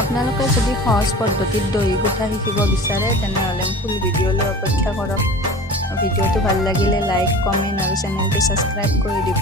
আপোনালোকে যদি সহজ পদ্ধতিত দহি গুঠা শিকিব বিচাৰে তেনেহ'লে ফুল ভিডিঅ'লৈ অপেক্ষা কৰক। ভিডিঅ'টো ভাল লাগিলে লাইক, কমেণ্ট আৰু চেনেলটো ছাবস্ক্ৰাইব কৰি দিব।